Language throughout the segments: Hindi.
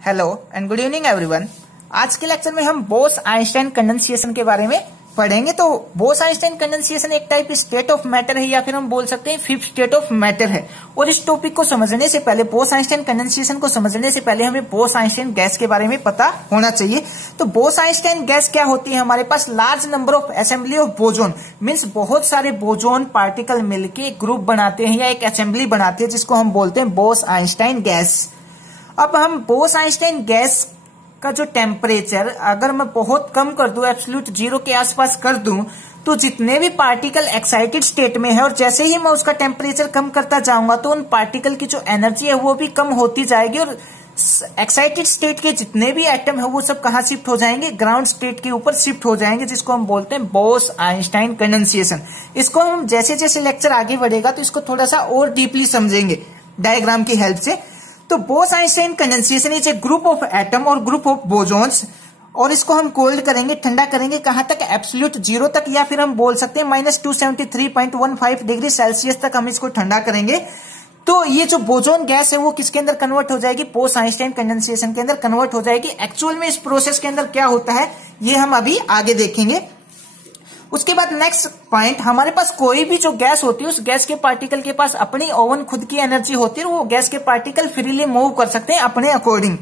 Hello and good evening everyone. आज के लेक्चर में हम बोस आइंस्टाइन कंडेंसेशन के बारे में पढ़ेंगे। तो बोस आइंस्टाइन कंडेंसेशन एक टाइप स्टेट ऑफ मैटर है या फिर हम बोल सकते हैं फिफ्थ स्टेट ऑफ मैटर है। और इस टॉपिक को समझने से पहले, बोस आइंस्टाइन कंडेंसेशन को समझने से पहले हमें बोस आइंस्टाइन गैस के बारे में पता होना चाहिए। तो बोस आइंस्टाइन गैस क्या होती है? हमारे पास large number of assembly of boson, means बहुत सारे बोजोन पार्टिकल मिलके ग्रुप बनाते हैं या एक असेंबली बनाते हैं, जिसको हम बोलते हैं बोस आइंस्टाइन गैस। अब हम बोस आइंस्टाइन गैस का जो टेम्परेचर अगर मैं बहुत कम कर दूं, एब्सोल्यूट जीरो के आसपास कर दूं, तो जितने भी पार्टिकल एक्साइटेड स्टेट में है और जैसे ही मैं उसका टेम्परेचर कम करता जाऊंगा तो उन पार्टिकल की जो एनर्जी है वो भी कम होती जाएगी और एक्साइटेड स्टेट के जितने भी एटम है वो सब कहाँ शिफ्ट हो जाएंगे? ग्राउंड स्टेट के ऊपर शिफ्ट हो जाएंगे, जिसको हम बोलते हैं बोस आइंस्टाइन कंडेंसेशन। इसको हम जैसे जैसे लेक्चर आगे बढ़ेगा तो इसको थोड़ा सा और डीपली समझेंगे डायग्राम की हेल्प से। तो Bose Einstein condensation is a group of atom और ग्रुप ऑफ बोजोन्स, और इसको हम कोल्ड करेंगे, ठंडा करेंगे कहां तक? एब्सोल्यूट जीरो तक, या फिर हम बोल सकते हैं -273.15 डिग्री सेल्सियस तक हम इसको ठंडा करेंगे। तो ये जो बोजोन गैस है वो किसके अंदर कन्वर्ट हो जाएगी? बोस आइंस्टाइन कंडेंसेशन के अंदर कन्वर्ट हो जाएगी। एक्चुअल में इस प्रोसेस के अंदर क्या होता है ये हम अभी आगे देखेंगे। उसके बाद नेक्स्ट पॉइंट, हमारे पास कोई भी जो गैस होती है उस गैस के पार्टिकल के पास अपनी ओवन खुद की एनर्जी होती है, वो गैस के पार्टिकल फ्रीली मूव कर सकते हैं अपने अकॉर्डिंग।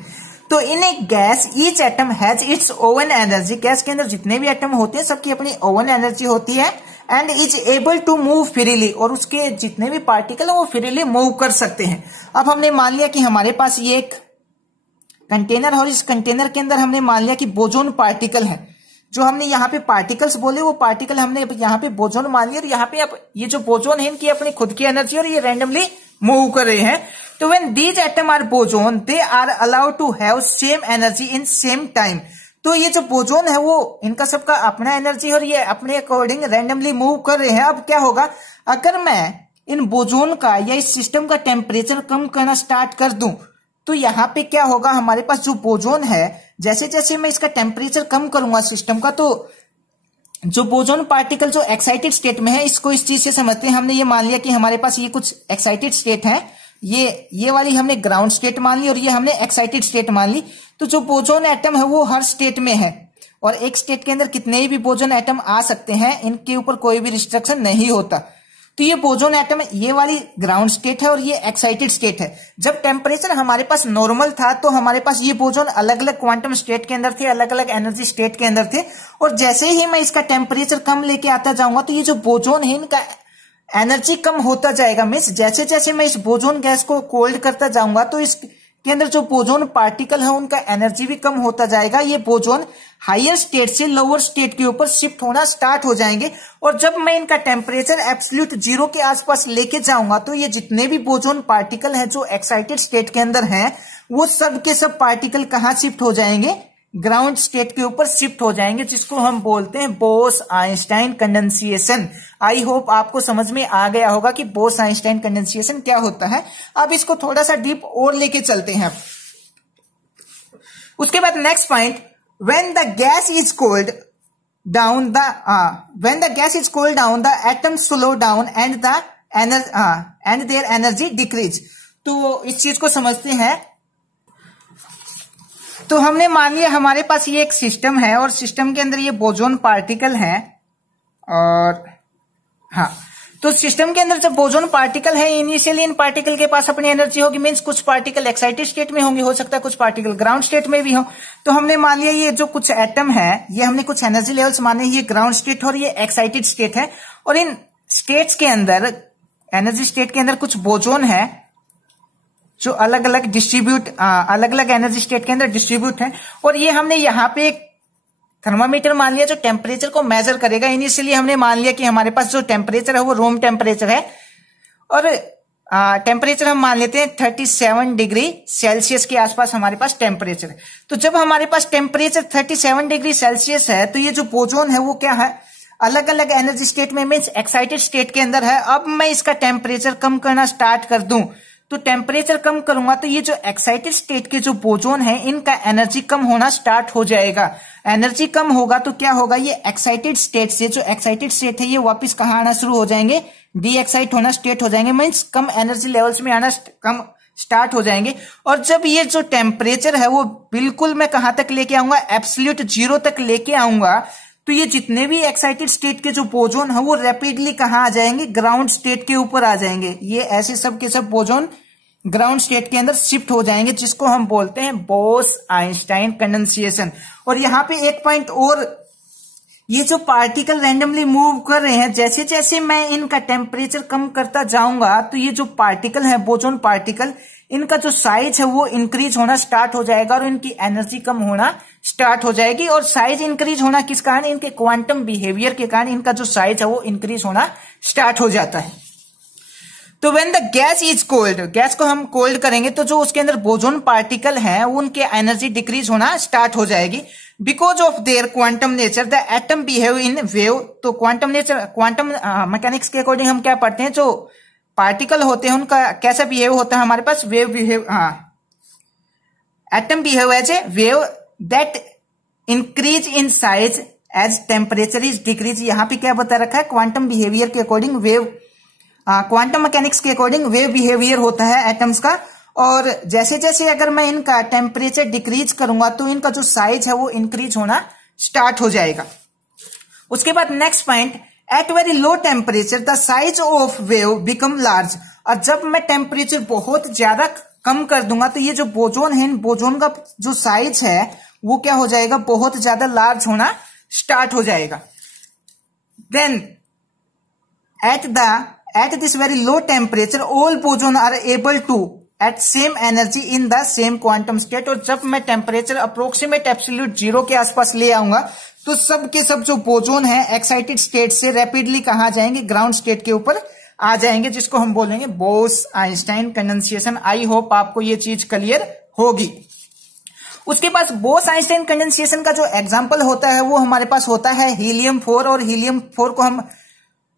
तो in a gas each atom has its own energy, gas के अंदर जितने भी एटम होते हैं सबकी अपनी ओवन एनर्जी होती है, and is able to move freely, और उसके जितने भी पार्टिकल है वो फ्रीली मूव कर सकते हैं। अब हमने मान लिया कि हमारे पास ये एक कंटेनर, और इस कंटेनर के अंदर हमने मान लिया कि बोजोन पार्टिकल है। जो हमने यहाँ पे पार्टिकल्स बोले वो पार्टिकल हमने यहाँ पे बोजोन मान लिया, और यहाँ पे अब ये जो बोजोन है इनकी अपनी खुद की एनर्जी और ये रैंडमली मूव कर रहे हैं। तो when these atom are boson they are allowed to have same energy in same time. तो ये जो बोजोन है वो इनका सबका अपना एनर्जी और ये अपने अकॉर्डिंग रैंडमली मूव कर रहे हैं। अब क्या होगा अगर मैं इन बोजोन का या इस सिस्टम का टेम्परेचर कम करना स्टार्ट कर दूं, तो यहाँ पे क्या होगा, हमारे पास जो बोजोन है जैसे जैसे मैं इसका टेम्परेचर कम करूंगा सिस्टम का, तो जो बोजोन पार्टिकल जो एक्साइटेड स्टेट में है, इसको इस चीज से समझते हैं। हमने ये मान लिया कि हमारे पास ये कुछ एक्साइटेड स्टेट है, ये वाली हमने ग्राउंड स्टेट मान ली और ये हमने एक्साइटेड स्टेट मान ली। तो जो बोजोन एटम है वो हर स्टेट में है, और एक स्टेट के अंदर कितने भी बोजोन एटम आ सकते हैं, इनके ऊपर कोई भी रिस्ट्रिक्शन नहीं होता। तो ये बोजोन एटम ये वाली ग्राउंड स्टेट है और ये एक्साइटेड स्टेट है। जब टेम्परेचर हमारे पास नॉर्मल था तो हमारे पास ये बोजोन अलग अलग क्वांटम स्टेट के अंदर थे, अलग अलग एनर्जी स्टेट के अंदर थे, और जैसे ही मैं इसका टेम्परेचर कम लेके आता जाऊंगा तो ये जो बोजोन है इनका एनर्जी कम होता जाएगा। मीन्स जैसे जैसे मैं इस बोजोन गैस को कोल्ड करता जाऊंगा तो इसके अंदर जो बोजोन पार्टिकल है उनका एनर्जी भी कम होता जाएगा। ये बोजोन हायर स्टेट से लोअर स्टेट के ऊपर शिफ्ट होना स्टार्ट हो जाएंगे, और जब मैं इनका टेम्परेचर एब्सोल्यूट जीरो के आसपास लेके जाऊंगा तो ये जितने भी बोजोन पार्टिकल हैं जो एक्साइटेड स्टेट के अंदर हैं वो सब के सब पार्टिकल कहाँ शिफ्ट हो जाएंगे? ग्राउंड स्टेट के ऊपर शिफ्ट हो जाएंगे, जिसको हम बोलते हैं Bose Einstein condensation. I hope आपको समझ में आ गया होगा कि बोस आइंस्टाइन कंडेंसेशन क्या होता है। अब इसको थोड़ा सा डीप और लेके चलते हैं। उसके बाद next point, when the gas is cooled down the atoms slow down and their energy decrease। तो इस चीज को समझते हैं। तो हमने मान लिया हमारे पास ये एक सिस्टम है और सिस्टम के अंदर ये बोजोन पार्टिकल है, और हाँ, तो सिस्टम के अंदर जब बोजोन पार्टिकल है इनिशियली इन पार्टिकल के पास अपनी एनर्जी होगी, मींस कुछ पार्टिकल एक्साइटेड स्टेट में होंगे, हो सकता है कुछ पार्टिकल ग्राउंड स्टेट में भी हो। तो हमने मान लिया ये जो कुछ एटम है ये हमने कुछ एनर्जी लेवल्स माने, ये ग्राउंड स्टेट और ये एक्साइटेड स्टेट है, और इन स्टेट्स के अंदर एनर्जी स्टेट के अंदर कुछ बोजोन है जो अलग अलग एनर्जी स्टेट के अंदर डिस्ट्रीब्यूट है, और ये हमने यहाँ पे एक थर्मामीटर मान लिया जो टेम्परेचर को मेजर करेगा। इनिशियली हमने मान लिया कि हमारे पास जो टेम्परेचर है वो रूम टेम्परेचर है, और टेम्परेचर हम मान लेते हैं 37 डिग्री सेल्सियस के आसपास हमारे पास टेम्परेचर है। तो जब हमारे पास टेम्परेचर 37 डिग्री सेल्सियस है तो ये जो बोजोन है वो क्या है? अलग अलग एनर्जी स्टेट में, मीन्स एक्साइटेड स्टेट के अंदर है। अब मैं इसका टेम्परेचर कम करना स्टार्ट कर दूं, तो टेम्परेचर कम करूंगा तो ये जो एक्साइटेड स्टेट के जो बोजोन है इनका एनर्जी कम होना स्टार्ट हो जाएगा। एनर्जी कम होगा तो क्या होगा, ये एक्साइटेड स्टेट से जो एक्साइटेड स्टेट है ये वापस कहाँ आना शुरू हो जाएंगे? डी एक्साइट होना स्टेट हो जाएंगे, मीन्स कम एनर्जी लेवल्स में आना, कम स्टार्ट हो जाएंगे। और जब ये जो टेम्परेचर है वो बिल्कुल मैं कहां तक लेके आऊंगा, एब्सोल्यूट जीरो तक लेके आऊंगा, तो ये जितने भी एक्साइटेड स्टेट के जो बोजोन है वो रैपिडली कहां आ जाएंगे, ग्राउंड स्टेट के ऊपर आ जाएंगे। ये ऐसे सब के सब बोजोन ग्राउंड स्टेट के अंदर शिफ्ट हो जाएंगे, जिसको हम बोलते हैं बोस आइंस्टाइन कंडेंसेशन। और यहां पे एक पॉइंट और, ये जो पार्टिकल रैंडमली मूव कर रहे हैं, जैसे जैसे मैं इनका टेम्परेचर कम करता जाऊंगा तो ये जो पार्टिकल है बोजोन पार्टिकल, इनका जो साइज है वो इंक्रीज होना स्टार्ट हो जाएगा और इनकी एनर्जी कम होना स्टार्ट हो जाएगी। और साइज इंक्रीज होना किस कारण, इनके क्वांटम बिहेवियर के कारण इनका जो साइज है वो इंक्रीज होना स्टार्ट हो जाता है। तो when the gas is cold, gas को हम कोल्ड करेंगे तो जो उसके अंदर बोजोन पार्टिकल हैं उनके एनर्जी डिक्रीज होना स्टार्ट हो जाएगी। Because of their quantum nature the atom behave in wave. तो क्वांटम नेचर, क्वांटम मैकेनिक्स के अकॉर्डिंग हम क्या पढ़ते हैं, जो पार्टिकल होते हैं उनका कैसा बिहेव होता है हमारे पास, wave behave, atom behave as a wave that increase in size as temperature is decrease. यहां पे क्या बता रखा है, क्वांटम बिहेवियर के अकॉर्डिंग वेव, क्वांटम मैकेनिक्स के अकॉर्डिंग वेव बिहेवियर होता है एटम्स का। और जैसे जैसे अगर मैं इनका टेम्परेचर डिक्रीज करूंगा तो इनका जो साइज है वो इंक्रीज होना स्टार्ट हो जाएगा। उसके बाद next point, at very low temperature the size of wave become large. और जब मैं टेम्परेचर बहुत ज्यादा कम कर दूंगा तो ये जो बोजोन है, इन बोजोन का जो साइज है वो क्या हो जाएगा, बहुत ज्यादा लार्ज होना स्टार्ट हो जाएगा। Then at this very low temperature all boson are able to at same energy in the same quantum state। और जब मैं टेम्परेचर अप्रोक्सीमेट एब्सोल्यूट जीरो के आसपास ले आऊंगा तो सब के सब जो बोजोन है एक्साइटेड स्टेट से रैपिडली कहां जाएंगे, ग्राउंड स्टेट के ऊपर आ जाएंगे, जिसको हम बोलेंगे Bose Einstein condensation. I hope आपको ये चीज क्लियर होगी। उसके पास बोस आइंस्टाइन कंडेंसेशन का जो एग्जाम्पल होता है वो हमारे पास होता है हीलियम 4, और हीलियम 4 को हम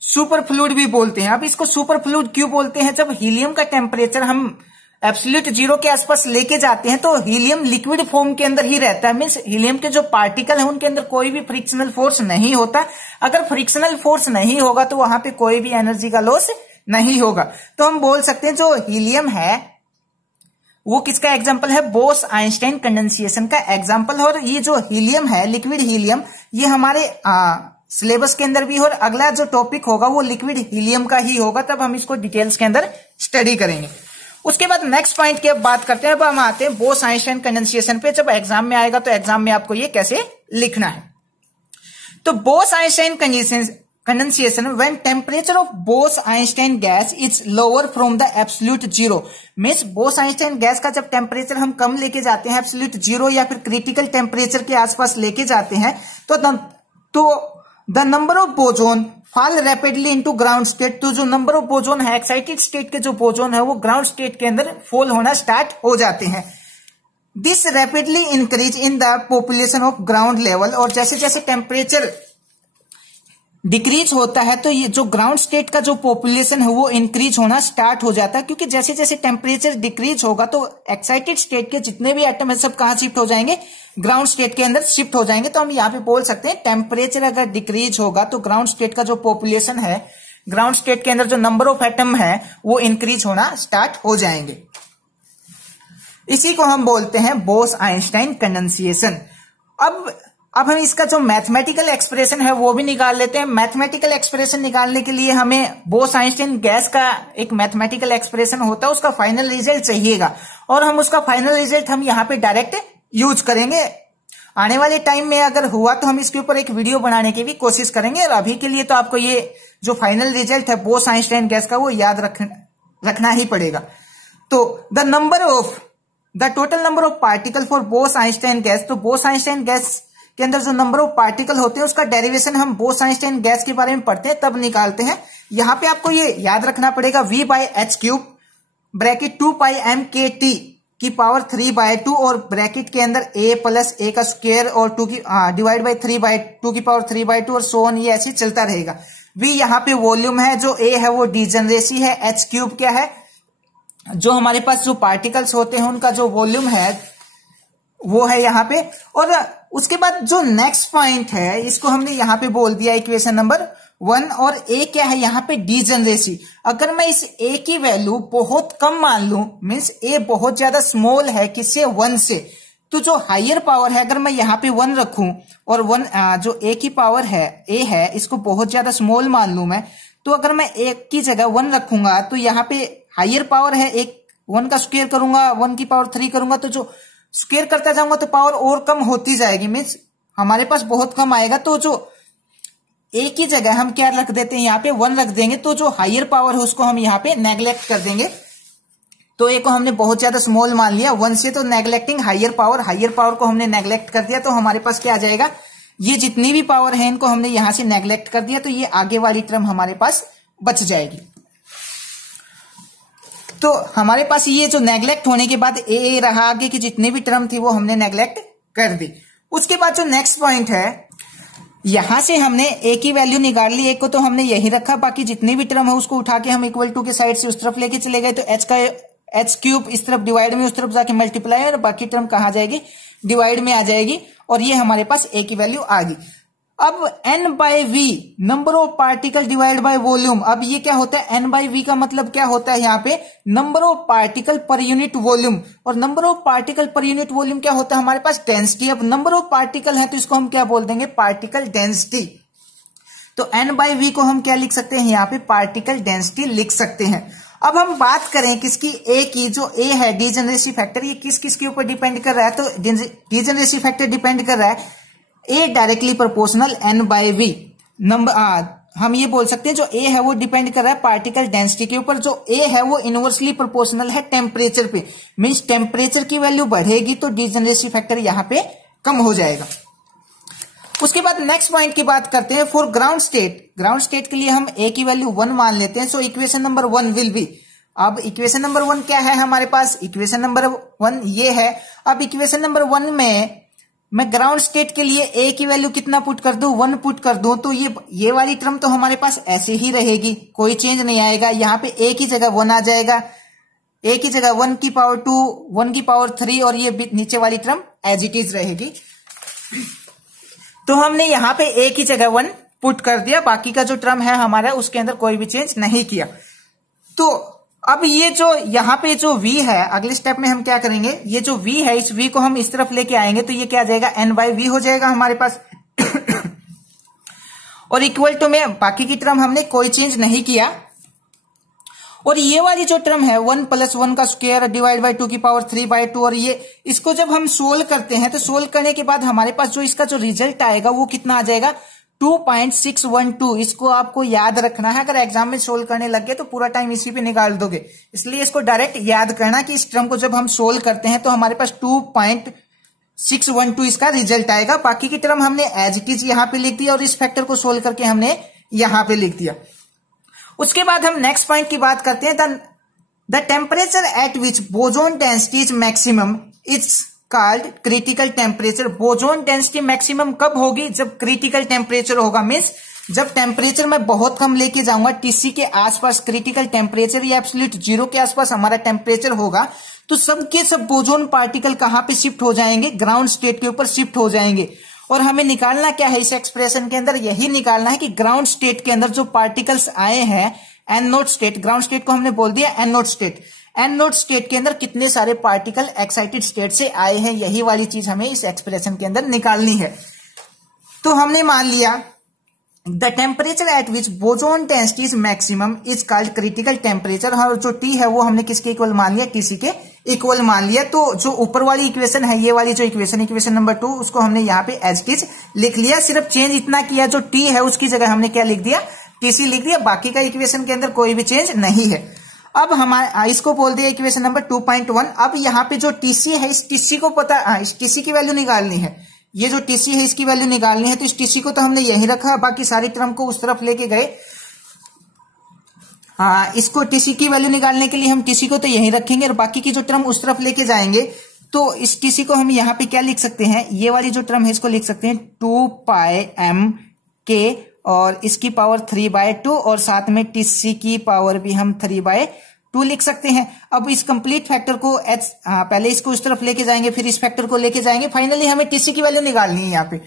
सुपर फ्लूइड भी बोलते हैं। अब इसको सुपर फ्लूइड क्यों बोलते हैं, जब हीलियम का टेम्परेचर हम एब्सोल्यूट जीरो के आसपास लेके जाते हैं तो हीलियम लिक्विड फॉर्म के अंदर ही रहता है, मींस हीलियम के जो पार्टिकल है उनके अंदर कोई भी फ्रिक्शनल फोर्स नहीं होता। अगर फ्रिक्शनल फोर्स नहीं होगा तो वहां पे कोई भी एनर्जी का लॉस नहीं होगा। तो हम बोल सकते हैं जो हीलियम है वो किसका एग्जाम्पल है, बोस आइंस्टाइन कंडेंसेशन का एग्जाम्पल। और ये जो हीलियम है, लिक्विड हीलियम, ये हमारे सिलेबस के अंदर भी, और अगला जो टॉपिक होगा वो लिक्विड हीलियम का ही होगा, तब हम इसको डिटेल्स के अंदर स्टडी करेंगे। उसके बाद नेक्स्ट पॉइंट की अब बात करते हैं। अब हम आते हैं बोस आइंस्टाइन कंडेंसेशन पे। जब एग्जाम में आएगा तो एग्जाम में आपको ये कैसे लिखना है। तो Bose Einstein condensation when temperature of Bose Einstein gas is lower from the absolute zero, means Bose Einstein gas का जब टेम्परेचर हम कम लेके जाते हैं, एब्सोल्यूट जीरो या फिर क्रिटिकल टेम्परेचर के आसपास लेके जाते हैं, तो the number of boson fall rapidly into ground state. तो जो नंबर ऑफ बोजोन है, एक्साइटेड स्टेट के जो बोजोन है वो ग्राउंड स्टेट के अंदर फॉल होना स्टार्ट हो जाते हैं। This rapidly increase in the population of ground level. और जैसे जैसे टेम्परेचर डिक्रीज होता है तो ये जो ग्राउंड स्टेट का जो पॉपुलेशन है वो इंक्रीज होना स्टार्ट हो जाता है, क्योंकि जैसे जैसे टेम्परेचर डिक्रीज होगा तो एक्साइटेड स्टेट के जितने भी एटम है सब कहां शिफ्ट हो जाएंगे, ग्राउंड स्टेट के अंदर शिफ्ट हो जाएंगे। तो हम यहाँ पे बोल सकते हैं टेम्परेचर अगर डिक्रीज होगा तो ग्राउंड स्टेट का जो पॉपुलेशन है, ग्राउंड स्टेट के अंदर जो नंबर ऑफ एटम है वो इंक्रीज होना स्टार्ट हो जाएंगे। इसी को हम बोलते हैं बोस आइंस्टाइन कंडेंसेशन। अब हम इसका जो मैथमेटिकल एक्सप्रेशन है वो भी निकाल लेते हैं। मैथमेटिकल एक्सप्रेशन निकालने के लिए हमें बोस आइंस्टाइन गैस का एक मैथमेटिकल एक्सप्रेशन होता है, उसका फाइनल रिजल्ट चाहिएगा, और हम उसका फाइनल रिजल्ट हम यहाँ पे डायरेक्ट यूज करेंगे। आने वाले टाइम में अगर हुआ तो हम इसके ऊपर एक वीडियो बनाने की भी कोशिश करेंगे, और अभी के लिए तो आपको ये जो फाइनल रिजल्ट है बोस आइंस्टाइन गैस का वो याद रखना ही पड़ेगा। तो the total number of particle for Bose Einstein gas, तो बोस आइंस्टाइन गैस के अंदर जो नंबर ऑफ पार्टिकल होते हैं उसका डेरिवेशन हम बोस आइंस्टाइन गैस के बारे में पढ़ते हैं तब निकालते हैं। यहां पे आपको ये याद रखना पड़ेगा V/h³ ब्रैकेट 2πm/kT की पावर 3/2 और ब्रैकेट के अंदर a प्लस a का स्क्वायर और 2 की डिवाइड बाई 3/2 की पावर 3/2 और सो ऑन, ये ऐसे चलता रहेगा। V यहाँ पे वॉल्यूम है, जो a है वो डिजेनरेसी है, h³ क्या है, जो हमारे पास जो पार्टिकल्स होते हैं उनका जो वॉल्यूम है वो है यहाँ पे। और उसके बाद जो नेक्स्ट पॉइंट है इसको हमने यहाँ पे बोल दिया इक्वेशन नंबर 1 और ए क्या है यहाँ पे डीजनरेसी। अगर मैं इस ए की वैल्यू बहुत कम मान लूं, मीन्स ए बहुत ज्यादा स्मॉल है किससे 1 से, तो जो हायर पावर है अगर मैं यहाँ पे 1 रखूं और 1 जो ए की पावर है ए है इसको बहुत ज्यादा स्मॉल मान लूं मैं, तो अगर मैं ए की जगह 1 रखूंगा तो यहाँ पे हायर पावर है एक 1 का स्क्वायर करूंगा 1 की पावर 3 करूंगा तो जो स्क्वायर करता जाऊंगा तो पावर और कम होती जाएगी, मीन्स हमारे पास बहुत कम आएगा। तो जो ए की जगह हम क्या रख देते हैं यहाँ पे 1 रख देंगे, तो जो हायर पावर है उसको हम यहाँ पे नेग्लेक्ट कर देंगे। तो ए को हमने बहुत ज्यादा स्मॉल मान लिया 1 से, तो नेग्लेक्टिंग हायर पावर को हमने नेग्लेक्ट कर दिया, तो हमारे पास क्या आ जाएगा, ये जितनी भी पावर है इनको हमने यहां से नेग्लेक्ट कर दिया, तो ये आगे वाली टर्म हमारे पास बच जाएगी। तो हमारे पास ये जो नेग्लेक्ट होने के बाद ए रहा, आगे की जितनी भी टर्म थी वो हमने नेग्लेक्ट कर दी। उसके बाद जो नेक्स्ट पॉइंट है, यहां से हमने ए की वैल्यू निकाल ली, एक को तो हमने यही रखा, बाकी जितनी भी टर्म है उसको उठा के हम इक्वल टू के साइड से उस तरफ लेके चले गए, तो एच का एच क्यूब इस तरफ डिवाइड में उस तरफ जाके मल्टीप्लाई, और बाकी टर्म कहाँ जाएगी, डिवाइड में आ जाएगी, और ये हमारे पास ए की वैल्यू आ गई। अब n by we number of particle divide by volume. अब ये क्या होता है, n बाय वी का मतलब क्या होता है यहाँ पे, number of particle per unit volume, और number of particle per unit volume क्या होता है हमारे पास, डेंसिटी। अब नंबर ऑफ पार्टिकल है तो इसको हम क्या बोल देंगे, पार्टिकल डेंसिटी। तो n बाय वी को हम क्या लिख सकते हैं यहाँ पे, पार्टिकल डेंसिटी लिख सकते हैं। अब हम बात करें किसकी, ए की, जो ए है डीजनरेसी फैक्टर, ये किस किस के ऊपर डिपेंड कर रहा है, तो डीजनरेसी फैक्टर डिपेंड कर रहा है a directly proportional n by we. Number हम ये बोल सकते हैं जो ए है वो डिपेंड कर रहा है पार्टिकल डेंसिटी के ऊपर, जो ए है वो इनवर्सली प्रोपोर्शनल है टेम्परेचर पे, मींस टेम्परेचर की वैल्यू बढ़ेगी तो डीजनरेसी फैक्टर यहाँ पे कम हो जाएगा। उसके बाद नेक्स्ट पॉइंट की बात करते हैं, फॉर ग्राउंड स्टेट के लिए हम ए की वैल्यू 1 मान लेते हैं। So equation number 1 will be, अब इक्वेशन नंबर 1 क्या है हमारे पास, इक्वेशन नंबर 1 ये है। अब इक्वेशन नंबर 1 में मैं ग्राउंड स्टेट के लिए ए की वैल्यू कितना पुट कर दूं, 1 पुट कर दूं, तो ये वाली टर्म तो हमारे पास ऐसे ही रहेगी, कोई चेंज नहीं आएगा। यहाँ पे ए की जगह 1 आ जाएगा, ए की जगह 1 की पावर 2, 1 की पावर 3, और ये नीचे वाली टर्म एज इट इज रहेगी। तो हमने यहाँ पे ए की जगह 1 पुट कर दिया, बाकी का जो टर्म है हमारा उसके अंदर कोई भी चेंज नहीं किया। तो अब ये जो यहाँ पे जो v है, अगले स्टेप में हम क्या करेंगे, ये जो v है इस v को हम इस तरफ लेके आएंगे, तो ये क्या आ जाएगा, n बाय वी हो जाएगा हमारे पास। और इक्वल टू में बाकी की टर्म हमने कोई चेंज नहीं किया। और ये वाली जो टर्म है 1 + 1 का स्क्वायर डिवाइड बाय 2 की पावर 3/2, और ये इसको जब हम सोल्व करते हैं तो सोल्व करने के बाद हमारे पास जो इसका जो रिजल्ट आएगा वो कितना आ जाएगा, 2.612। इसको आपको याद रखना है, अगर एग्जाम में सोल्व करने लग गए तो पूरा टाइम इसी पे निकाल दोगे, इसलिए इसको डायरेक्ट याद करना कि इस टर्म को जब हम सोल्व करते हैं तो हमारे पास 2.612 इसका रिजल्ट आएगा। बाकी की टर्म हमने एज इट इज यहाँ पे लिख दिया, और इस फैक्टर को सोल्व करके हमने यहाँ पे लिख दिया। उसके बाद हम नेक्स्ट पॉइंट की बात करते हैं, the temperature at which boson density is maximum is called critical temperature. Boson density maximum कब होगी, जब क्रिटिकल टेम्परेचर होगा, मीन्स जब टेम्परेचर मैं बहुत कम लेके जाऊंगा, टीसी के आसपास क्रिटिकल टेम्परेचर या एब्सोल्यूट जीरो के आसपास हमारा टेम्परेचर होगा, तो सबके सब बोजोन पार्टिकल कहां पे शिफ्ट हो जाएंगे, ग्राउंड स्टेट के ऊपर शिफ्ट हो जाएंगे। और हमें निकालना क्या है इस एक्सप्रेशन के अंदर, यही निकालना है कि ग्राउंड स्टेट के अंदर जो पार्टिकल्स आए हैं n naught state, ground state को हमने बोल दिया n naught state, n naught state के अंदर कितने सारे पार्टिकल एक्साइटेड स्टेट से आए हैं, यही वाली चीज हमें इस एक्सप्रेशन के अंदर निकालनी है। तो हमने मान लिया the temperature at which boson density is maximum is called critical temperature, और जो टी है वो हमने किसके इक्वल मान लिया, टीसी के इक्वल मान लिया। तो जो ऊपर वाली इक्वेशन है, ये वाली जो इक्वेशन नंबर 2, उसको हमने यहाँ पे एज इट इज लिख लिया, सिर्फ चेंज इतना किया, जो टी है उसकी जगह हमने क्या लिख दिया, टीसी लिख दिया, बाकी का इक्वेशन के अंदर कोई भी चेंज नहीं है। अब हमारे इसको बोल दिया इक्वेशन नंबर 2.1। अब यहाँ पे जो टीसी है, इस टीसी को पता, इस टीसी की वैल्यू निकालनी है, ये जो टीसी है इसकी वैल्यू निकालनी है, तो इस टीसी को तो हमने यही रखा, बाकी सारी टर्म को उस तरफ लेके गए। हाँ, इसको टीसी की वैल्यू निकालने के लिए हम टीसी को तो यही रखेंगे, और बाकी की जो टर्म उस तरफ लेके जाएंगे, तो इस टीसी को हम यहाँ पे क्या लिख सकते हैं, ये वाली जो टर्म है इसको लिख सकते हैं 2πm और इसकी पावर 3/2, और साथ में टीसी की पावर भी हम 3/2 लिख सकते हैं। अब इस कंप्लीट फैक्टर को पहले इसको उस तरफ लेके जाएंगे, फिर इस फैक्टर को लेके जाएंगे, फाइनली हमें टीसी की वैल्यू निकालनी है यहाँ पे।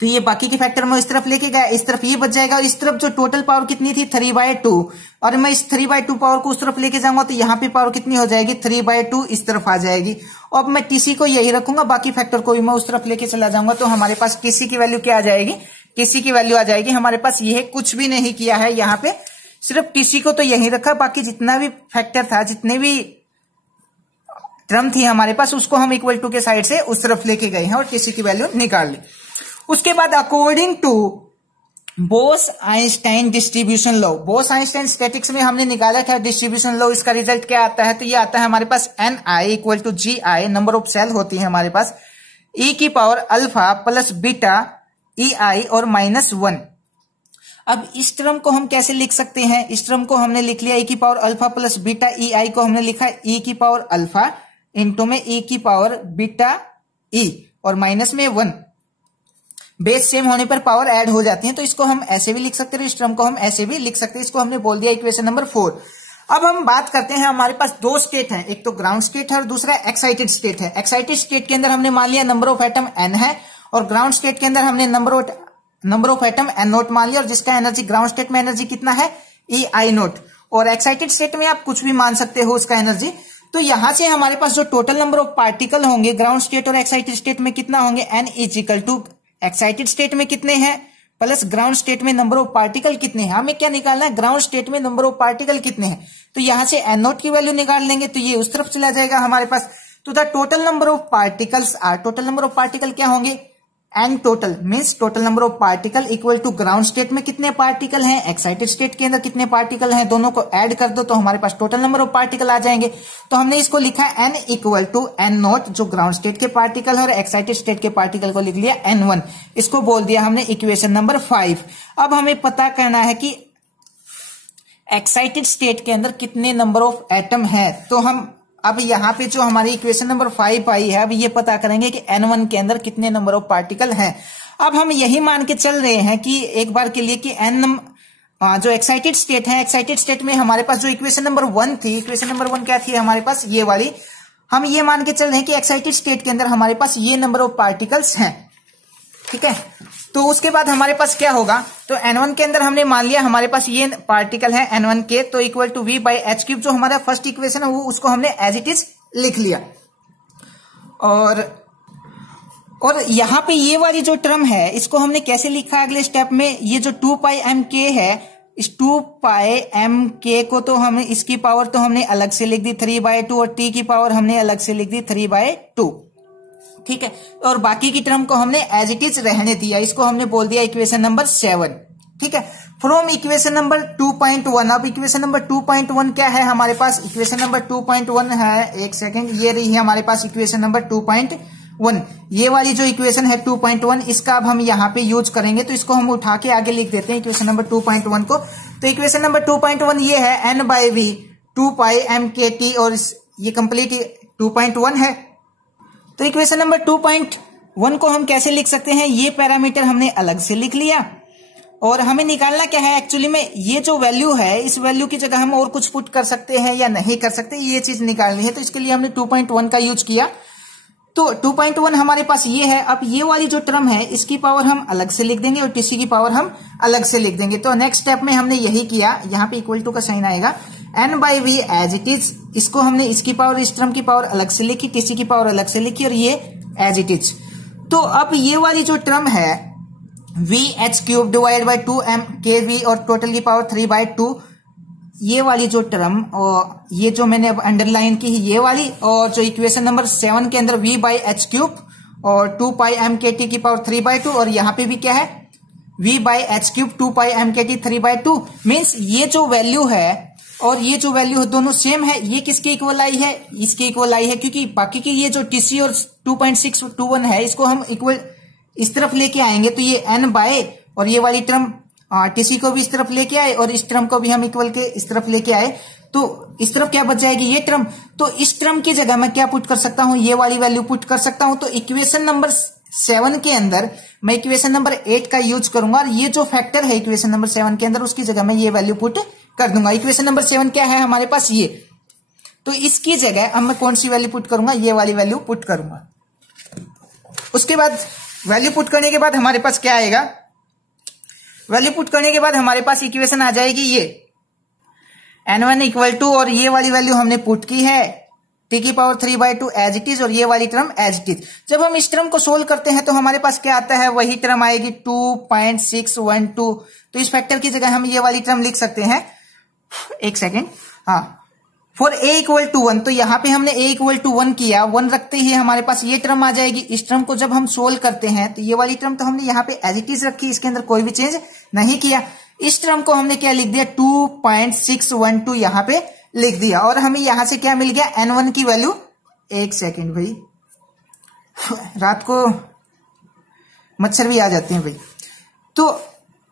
तो ये बाकी के फैक्टर में इस तरफ लेके गया, इस तरफ ये बच जाएगा, और इस तरफ जो टोटल पावर कितनी थी 3/2, और मैं इस 3/2 पावर को उस तरफ लेके जाऊंगा तो यहाँ पे पावर कितनी हो जाएगी 3/2 इस तरफ आ जाएगी। अब मैं टीसी को यही रखूंगा, बाकी फैक्टर को भी मैं उस तरफ लेके चला जाऊंगा, तो हमारे पास टीसी की वैल्यू क्या आ जाएगी, टीसी की वैल्यू आ जाएगी हमारे पास ये कुछ भी नहीं किया है यहाँ पे, सिर्फ टीसी को तो यही रखा, बाकी जितना भी फैक्टर था, जितने भी टर्म थी हमारे पास, उसको हम इक्वल टू के साइड से उस तरफ लेके गए हैं और टीसी की वैल्यू निकाल ली। उसके बाद according to Bose Einstein distribution law, Bose Einstein statics में हमने निकाला था डिस्ट्रीब्यूशन लॉ, इसका रिजल्ट क्या आता है, तो ये आता है हमारे पास Ni equal to Gi, number of cell होती है हमारे पास, e की power alpha plus beta ei और -1। अब इस टर्म को हम कैसे लिख सकते हैं, इस टर्म को हमने लिख लिया e की power alpha plus beta ei को हमने लिखा e की पावर अल्फा इंटू में e की पावर बीटा e और माइनस में 1, बेस सेम होने पर पावर ऐड हो जाती है, तो इसको हम ऐसे भी लिख सकते हैं, इस टर्म को हम ऐसे भी लिख सकते हैं, इसको हमने बोल दिया इक्वेशन नंबर 4। अब हम बात करते हैं, हमारे पास दो स्टेट है, एक तो ग्राउंड स्टेट है और दूसरा एक्साइटेड स्टेट है। एक्साइटेड स्टेट के अंदर हमने मान लिया नंबर ऑफ एटम n है, और ग्राउंड स्टेट के अंदर हमने नंबर ऑफ एटम n0 मान लिया, और जिसका एनर्जी ग्राउंड स्टेट में एनर्जी कितना है ei0, और एक्साइटेड स्टेट में आप कुछ भी मान सकते हो उसका एनर्जी। तो यहां से हमारे पास जो टोटल नंबर ऑफ पार्टिकल होंगे ग्राउंड स्टेट और एक्साइटेड स्टेट में कितना होंगे, n is equal to excited state में कितने हैं प्लस ग्राउंड स्टेट में नंबर ऑफ पार्टिकल कितने हैं। हमें क्या निकालना है, ग्राउंड स्टेट में नंबर ऑफ पार्टिकल कितने हैं, तो यहां से n0 की वैल्यू निकाल लेंगे, तो ये उस तरफ चला जाएगा हमारे पास। तो the total number of particles are, total number of particle क्या होंगे, n total means total number of particle equal to ground state में कितने पार्टिकल हैं, एक्साइटेड स्टेट के अंदर कितने पार्टिकल हैं, दोनों को ऐड कर दो तो हमारे पास टोटल नंबर ऑफ पार्टिकल आ जाएंगे। तो हमने इसको लिखा n इक्वल टू n0 जो ग्राउंड स्टेट के पार्टिकल है, और एक्साइटेड स्टेट के पार्टिकल को लिख लिया n1, इसको बोल दिया हमने इक्वेशन नंबर 5। अब हमें पता करना है कि एक्साइटेड स्टेट के अंदर कितने नंबर ऑफ एटम है, तो हम अब यहाँ पे जो हमारी इक्वेशन नंबर 5 आई है, अब ये पता करेंगे कि n1 के अंदर कितने नंबर ऑफ पार्टिकल हैं। अब हम यही मान के चल रहे हैं कि एक बार के लिए कि जो एक्साइटेड स्टेट है, एक्साइटेड स्टेट में हमारे पास जो इक्वेशन नंबर 1 थी, इक्वेशन नंबर 1 क्या थी हमारे पास, ये वाली, हम ये मान के चल रहे हैं कि एक्साइटेड स्टेट के अंदर हमारे पास ये नंबर ऑफ पार्टिकल्स हैं, ठीक है। तो उसके बाद हमारे पास क्या होगा, तो n1 के अंदर हमने मान लिया हमारे पास ये पार्टिकल है n1 के, तो इक्वल टू v/h³ जो हमारा फर्स्ट इक्वेशन है वो उसको हमने एज इट इज लिख लिया। और यहां पे ये वाली जो टर्म है इसको हमने कैसे लिखा अगले स्टेप में, ये जो 2πmk है, इस 2πmk को तो हमने इसकी पावर तो हमने अलग से लिख दी 3/2, और t की पावर हमने अलग से लिख दी 3/2, ठीक है। और बाकी की टर्म को हमने एज इट इज रहने दिया, इसको हमने बोल दिया इक्वेशन नंबर 7, ठीक है। फ्रॉम इक्वेशन नंबर 2.1, अब इक्वेशन नंबर 2.1 क्या है हमारे पास, इक्वेशन नंबर 2.1 है, एक सेकेंड, ये रही है हमारे पास इक्वेशन नंबर 2.1, ये वाली जो इक्वेशन है 2.1, इसका अब हम यहाँ पे यूज करेंगे, तो इसको हम उठा के आगे लिख देते हैं इक्वेशन नंबर 2.1 को। तो इक्वेशन नंबर 2.1 ये है n/v 2πmkt, और ये कंप्लीट 2.1 है। तो इक्वेशन नंबर 2.1 को हम कैसे लिख सकते हैं, ये पैरामीटर हमने अलग से लिख लिया, और हमें निकालना क्या है एक्चुअली में, ये जो वैल्यू है इस वैल्यू की जगह हम और कुछ पुट कर सकते हैं या नहीं कर सकते, ये चीज निकालनी है, तो इसके लिए हमने 2.1 का यूज किया। तो 2.1 हमारे पास ये है। अब ये वाली जो टर्म है इसकी पावर हम अलग से लिख देंगे और टीसी की पावर हम अलग से लिख देंगे। तो नेक्स्ट स्टेप में हमने यही किया, यहाँ पे इक्वल टू का साइन आएगा, n/v एज इट इज, इसको हमने इसकी पावर इस टर्म की पावर अलग से लिखी, टीसी की पावर अलग से लिखी, और ये एज इट इज। तो अब ये वाली जो टर्म है vh³ डिवाइड बाई 2mkv और टोटल की पावर 3/2, ये वाली जो टर्म, और ये जो मैंने अब अंडरलाइन की ये वाली, और जो इक्वेशन नंबर 7 के अंदर v/h³ और 2πmkt की पावर 3/2, और यहाँ पे भी क्या है v/h³ 2πmkt 3/2, मीन्स ये जो वैल्यू है और ये जो वैल्यू है दोनों सेम है। ये किसके इक्वल आई है, इसके इक्वल आई है, क्योंकि बाकी की ये जो टीसी और 2.621 है इसको हम इक्वल इस तरफ लेके आएंगे, तो ये n/, और ये वाली टर्म टीसी को भी इस तरफ लेके आए और इस टर्म को भी हम इक्वल के इस तरफ लेके आए, तो इस तरफ क्या बच जाएगी ये टर्म। तो इस टर्म की जगह मैं क्या पुट कर सकता हूं, ये वाली वैल्यू पुट कर सकता हूं। तो इक्वेशन नंबर 7 के अंदर मैं इक्वेशन नंबर 8 का यूज करूंगा, और ये जो फैक्टर है इक्वेशन नंबर 7 के अंदर उसकी जगह मैं ये वैल्यू पुट कर दूंगा। इक्वेशन नंबर 7 क्या है हमारे पास ये, तो इसकी जगह अब मैं कौन सी वैल्यू पुट करूंगा, ये वाली वैल्यू पुट करूंगा। उसके बाद वैल्यू पुट करने के बाद हमारे पास क्या आएगा, वैल्यू पुट करने के बाद हमारे पास इक्वेशन आ जाएगी ये n1 इक्वल टू, और ये वाली वैल्यू हमने पुट की है t⁵ एज इट इज, और ये वाली टर्म एज इट इज। जब हम इस टर्म को सोल्व करते हैं तो हमारे पास क्या आता है, वही टर्म आएगी 2.612। तो इस फैक्टर की जगह हम ये वाली टर्म लिख सकते हैं, एक सेकेंड, हाँ, फॉर a इक्वल टू 1, तो यहाँ पे हमने a इक्वल टू 1 किया, 1 रखते ही हमारे पास ये टर्म आ जाएगी। इस टर्म को जब हम सोल्व करते हैं तो ये वाली टर्म तो हमने यहाँ पे एज इट इज रखी, इसके अंदर कोई भी चेंज नहीं किया। इस टर्म को हमने क्या लिख दिया, 2.612 यहाँ पे लिख दिया, और हमें यहां से क्या मिल गया, n1 की वैल्यू, एक सेकेंड भाई, रात को मच्छर भी आ जाते हैं भाई। तो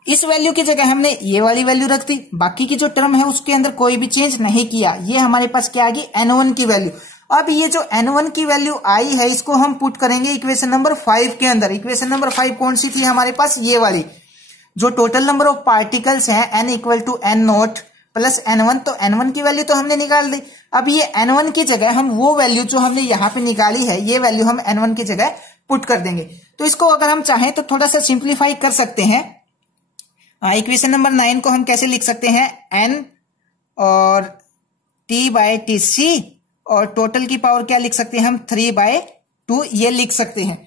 इस वैल्यू की जगह हमने ये वाली वैल्यू रख दी, बाकी की जो टर्म है उसके अंदर कोई भी चेंज नहीं किया। ये हमारे पास क्या आ गई, n1 की वैल्यू। अब ये जो n1 की वैल्यू आई है इसको हम पुट करेंगे इक्वेशन नंबर 5 के अंदर। इक्वेशन नंबर 5 कौन सी थी हमारे पास, ये वाली, जो टोटल नंबर ऑफ पार्टिकल्स हैं n equal to n0 plus n1, तो n1 की वैल्यू तो हमने निकाल दी। अब ये n1 की जगह हम वो वैल्यू जो हमने यहाँ पे निकाली है, ये वैल्यू हम n1 की जगह पुट कर देंगे। तो इसको अगर हम चाहें तो थोड़ा सा सिंप्लीफाई कर सकते हैं। इक्वेशन नंबर 9 को हम कैसे लिख सकते हैं, n और t/tc, और टोटल की पावर क्या लिख सकते हैं हम, 3/2, ये लिख सकते हैं।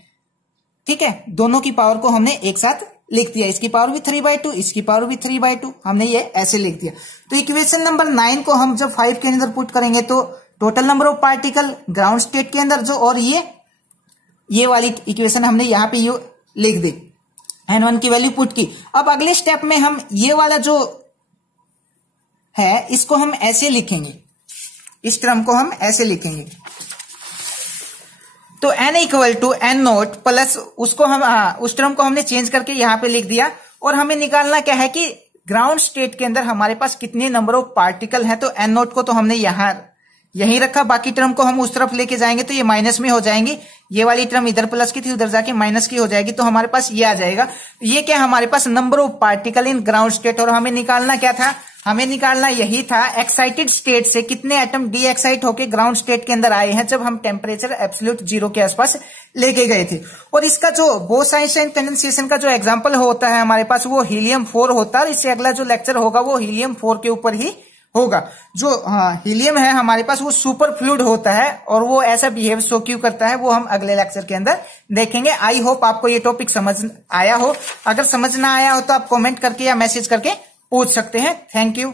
ठीक है, दोनों की पावर को हमने एक साथ लिख दिया, इसकी पावर भी 3/2, इसकी पावर भी 3/2, हमने ये ऐसे लिख दिया। तो इक्वेशन नंबर 9 को हम जब 5 के अंदर पुट करेंगे तो total number of particle ground state के अंदर जो, और ये वाली इक्वेशन हमने यहाँ पे ये लिख दी, n1 की वैल्यू पुट की। अब अगले स्टेप में हम ये वाला जो है इसको हम ऐसे लिखेंगे, इस टर्म को हम ऐसे लिखेंगे। तो n equal to n0 plus उसको हम उस टर्म को हमने चेंज करके यहां पे लिख दिया, और हमें निकालना क्या है कि ग्राउंड स्टेट के अंदर हमारे पास कितने नंबर ऑफ पार्टिकल हैं। तो n0 को तो हमने यहीं रखा, बाकी टर्म को हम उस तरफ लेके जाएंगे तो ये माइनस में हो जाएंगी। ये वाली टर्म इधर प्लस की थी, उधर जाके माइनस की हो जाएगी, तो हमारे पास ये आ जाएगा। ये क्या, हमारे पास number of particle in ground state, और हमें निकालना क्या था, हमें निकालना यही था एक्साइटेड स्टेट से कितने एटम डी एक्साइट होके ग्राउंड स्टेट के अंदर आए हैं जब हम टेम्परेचर एब्सोल्यूट 0 के आसपास लेके गए थे। और इसका जो बोस-आइंस्टाइन कंडेंसेशन का जो एग्जांपल होता है हमारे पास, वो हीलियम 4 होता है। इससे अगला जो लेक्चर होगा वो हीलियम 4 के ऊपर ही होगा। जो हीलियम है हमारे पास वो सुपर फ्लूइड होता है, और वो ऐसा बिहेव सो क्यों करता है वो हम अगले लेक्चर के अंदर देखेंगे। आई होप आपको ये टॉपिक समझ आया हो। अगर समझ ना आया हो तो आप कमेंट करके या मैसेज करके पूछ सकते हैं। Thank you.